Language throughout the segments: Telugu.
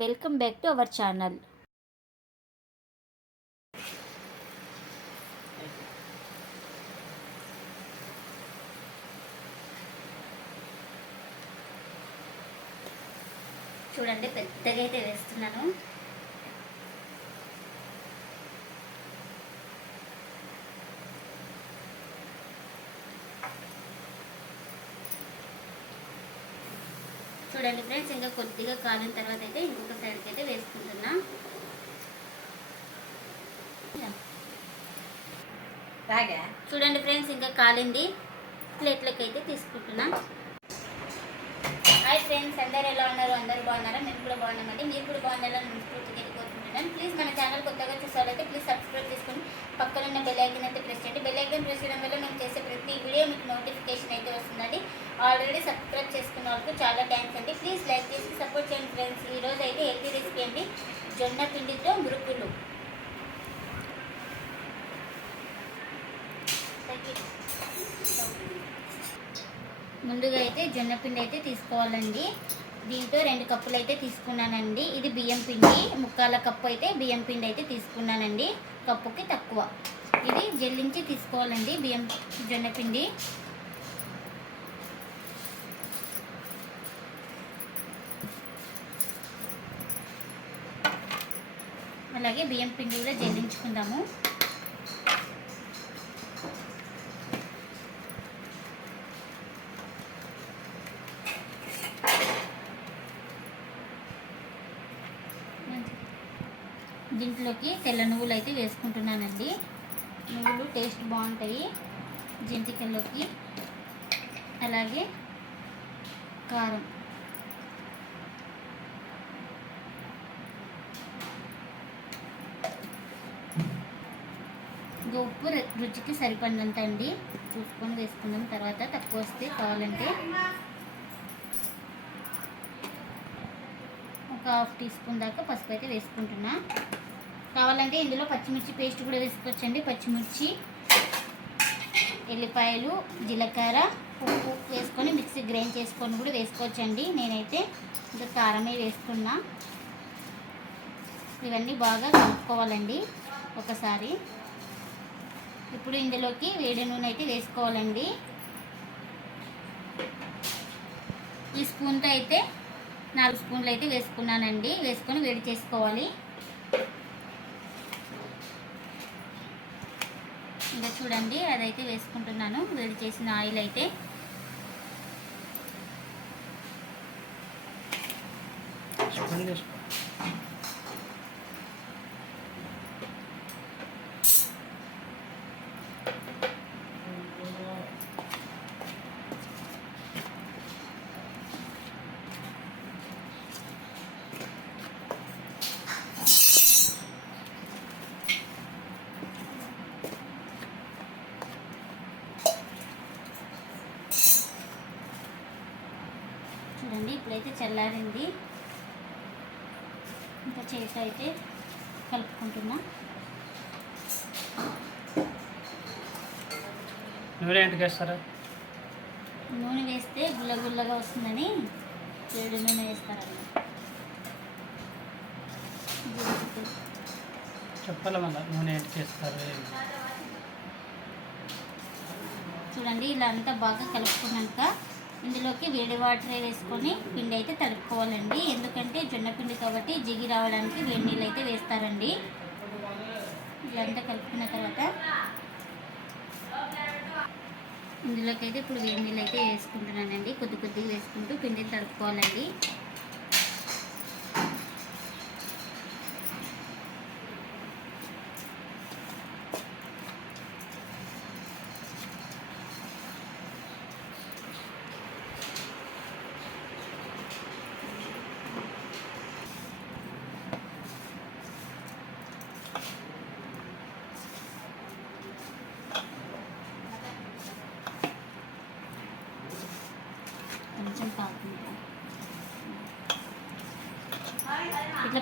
Welcome back to our channel. చూడండి పెద్దగా అయితే వేస్తున్నాను. చూడండి ఫ్రెండ్స్ ఇంకా కొద్దిగా కాలిన తర్వాత అయితే ఇంకొక సైడ్కి అయితే వేసుకుంటున్నా. చూడండి ఫ్రెండ్స్ ఇంకా కాలింది. ప్లేట్లోకి అయితే తీసుకుంటున్నా. హాయ్ ఫ్రెండ్స్ అందరు ఎలా ఉన్నారు? అందరూ బాగున్నారా? మేము కూడా బాగున్నామండి. మీరు కూడా బాగున్నారని నేను అయితే కోరుకుంటున్నాను. ప్లీజ్ మన ఛానల్ కొత్తగా చూసేవాళ్ళైతే ప్లీజ్ సబ్స్క్రైబ్ చేసుకొని పక్కన ఉన్న బెల్ ఐకన్ అయితే ప్రెస్ చేయండి. బెల్ ఐకన్ ప్రెస్ చేయడం వల్ల మేము చేసే ప్రతి వీడియో మీకు నోటిఫికేషన్ అయితే వస్తుందండి. ఆల్రెడీ సబ్స్క్రైబ్ చేసుకున్న వాళ్ళకి చాలా థ్యాంక్స్ అండి. ప్లీజ్ లైక్ చేసి సపోర్ట్ చేయండి ఫ్రెండ్స్ ఈరోజు అయితే హెల్తీ రెసిపీ అండి. జొన్న పిండితో మురుకులు. ముందుగా అయితే జొన్న పిండి అయితే తీసుకోవాలండి. దీంతో రెండు కప్పులు అయితే తీసుకున్నానండి. ఇది బియ్యం పిండి. ముక్కాల కప్పు అయితే బియ్యం పిండి అయితే తీసుకున్నానండి. కప్పుకి తక్కువ. ఇది జల్లించి తీసుకోవాలండి బియ్యం జొన్న పిండి. అలాగే బియ్యం పిండి కూడా జల్లించుకుందాము. దీంట్లోకి తెల్ల నువ్వులు అయితే వేసుకుంటున్నానండి. నువ్వులు టేస్ట్ బాగుంటాయి. జంతికల్లోకి అలాగే కారం. ఇంకా ఉప్పు రు- రుచికి సరిపడినంత అండి చూసుకొని వేసుకున్నాం. తర్వాత తక్కువ వస్తే కావాలంటే ఒక హాఫ్ టీ స్పూన్ దాకా పసుపు అయితే వేసుకుంటున్నా. కావాలంటే ఇందులో పచ్చిమిర్చి పేస్ట్ కూడా వేసుకోవచ్చండి. పచ్చిమిర్చి ఎల్లిపాయలు జీలకర్ర ఉప్పు వేసుకొని మిక్సీ గ్రైండ్ చేసుకొని కూడా వేసుకోవచ్చండి. నేనైతే ఇంకా కారమే వేసుకున్నా. ఇవన్నీ బాగా కలుపుకోవాలండి. ఒకసారి ఇప్పుడు ఇందులోకి వేడి నూనె అయితే వేసుకోవాలండి. ఈ స్పూన్తో అయితే నాలుగు స్పూన్లు అయితే వేసుకున్నానండి. వేసుకొని వేడి చేసుకోవాలి. ఇంకా చూడండి అదైతే వేసుకుంటున్నాను. వేడి చేసిన ఆయిల్ అయితే స్పూన్ తీసుకో చూడండి ఇప్పుడైతే చల్లారింది. ఇంకా చేత అయితే కలుపుకుంటున్నా. నూనె ఎంతకి వేస్తారా నూనె వేస్తే గుల్ల గుల్లగా వస్తుందని వేడి నూనె వేస్తారండి చెప్పాలి మళ్ళీ నూనె వేస్తారు ఏంటి? చూడండి ఇలా అంతా బాగా కలుపుకున్నాక ఇందులోకి వేడి వాటర్ వేసుకొని పిండి అయితే తడుపుకోవాలండి. ఎందుకంటే జొన్న పిండి కాబట్టి జిగి రావడానికి వేడి నీళ్ళు అయితే వేస్తారండి. ఇదంతా కలుపుకున్న తర్వాత ఇందులోకి అయితే ఇప్పుడు వేడి నీళ్ళు అయితే వేసుకుంటున్నానండి. కొద్ది కొద్దిగా వేసుకుంటూ పిండిని తడుపుకోవాలండి.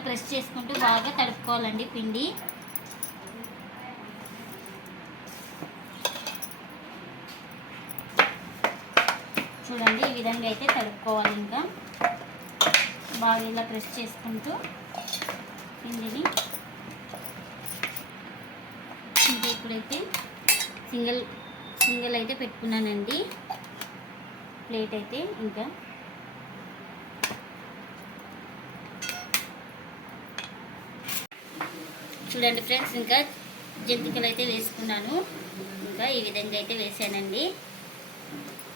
ప్రెస్ చేసుకుంటూ బాగా తడుపుకోవాలండి పిండి. చూడండి ఈ విధంగా అయితే తడుపుకోవాలి ఇంకా. బాగా ఇలా ప్రెస్ చేసుకుంటూ పిండిని. ఇంకా ఇప్పుడైతే సింగిల్ సింగిల్ అయితే పెట్టుకున్నానండి. ప్లేట్ అయితే ఇంకా. చూడండి ఫ్రెండ్స్ ఇంకా జంతికలు అయితే వేసుకున్నాను. ఇంకా ఈ విధంగా అయితే వేసానండి.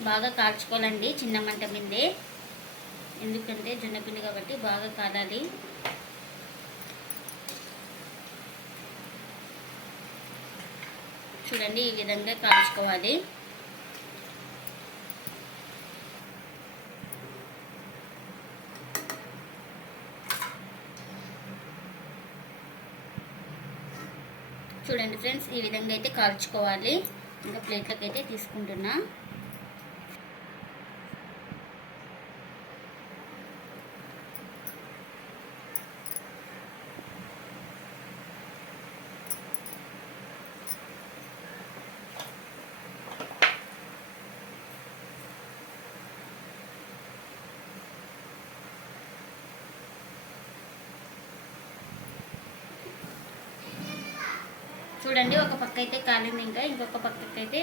బాగా కాల్చుకోవాలండి చిన్న మంట మీదే. ఎందుకంటే జొన్నపిండి కాబట్టి బాగా కాలాలి. చూడండి ఈ విధంగా కాల్చుకోవాలి. చూడండి ఫ్రెండ్స్ ఈ విధంగా అయితే కాల్చుకోవాలి. ఇంకా ప్లేట్లకు అయితే తీసుకుంటున్నా. చూడండి ఒక పక్క అయితే కాలింది ఇంకా ఇంకొక పక్కకి అయితే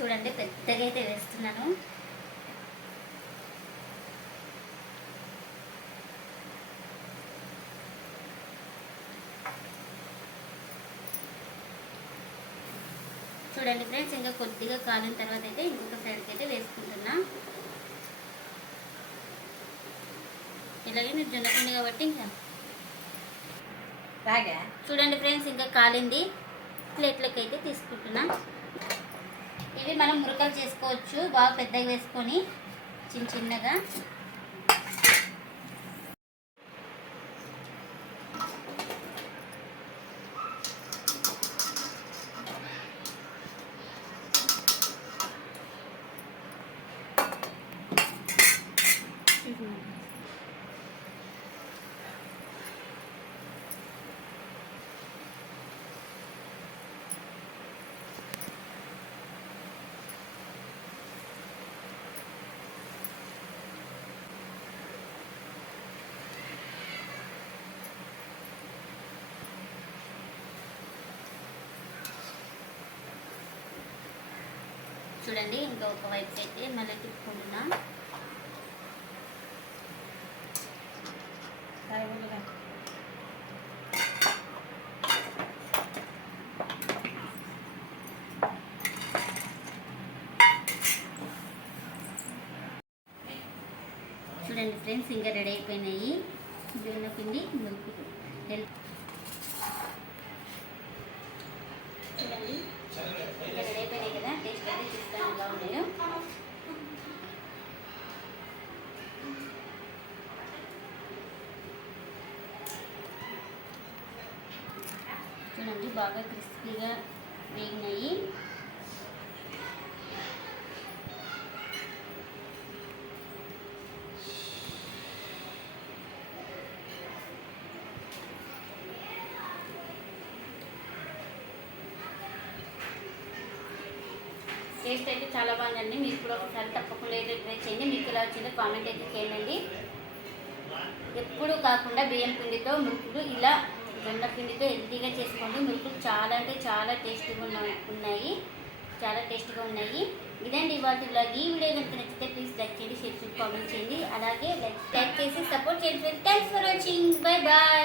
చూడండి పెద్దగా అయితే వేస్తున్నాను. చూడండి ఫ్రెండ్స్ ఇంకా కొద్దిగా కాలిన తర్వాత అయితే ఇంకొక సైడ్కి అయితే వేసుకుంటున్నా. ఇలాగే మీరు జొన్నపిండి కాబట్టి ఇంకా. బాగా? చూడండి ఫ్రెండ్స్ ఇంకా కాలింది. ప్లేట్లోకి అయితే తీసుకుంటున్నా. ఇవి మనం మురకలు చేసుకోవచ్చు బాగా పెద్దగా వేసుకొని చిన్న చిన్నగా. చూడండి ఇంకా ఒక వైపు అయితే మళ్ళీ తిప్పుకుంటున్నా. చూడండి ఫ్రెండ్స్ ఇంకా రెడీ అయిపోయినాయి. జొన్న పిండి మిల్క్ హెల్త్ చూడండి ఇంకా రెడీ అయిపోయినాయి కదా టేస్ట్ అయితే చూస్తాను ఎలా ఉన్నాయో చూడండి బాగా క్రిస్పీగా వేగినాయి. టేస్ట్ అయితే చాలా బాగుందండి. మీరు కూడా ఒకసారి తప్పకుండా అయితే ట్రై చేయండి. మీకు ఇలా వచ్చిందో కామెంట్ అయితే చేయండి. ఎప్పుడు కాకుండా బియ్యం పిండితో మురుకులు ఇలా జొన్న పిండితో హెల్తీగా చేసుకోండి. మురుకులు చాలా అంటే చాలా టేస్టీగా ఉన్నాయి. చాలా టేస్ట్గా ఉన్నాయి. ఇదండి ఇవాళ బ్లాగ్ ఈ వీడియో కనుక నచ్చితే ప్లీజ్ లైక్ చేయండి షేర్ చేసి కామెంట్ చేయండి. అలాగే లైక్ లైక్ చేసి సపోర్ట్ చేయండి thanks for watching. Bye bye.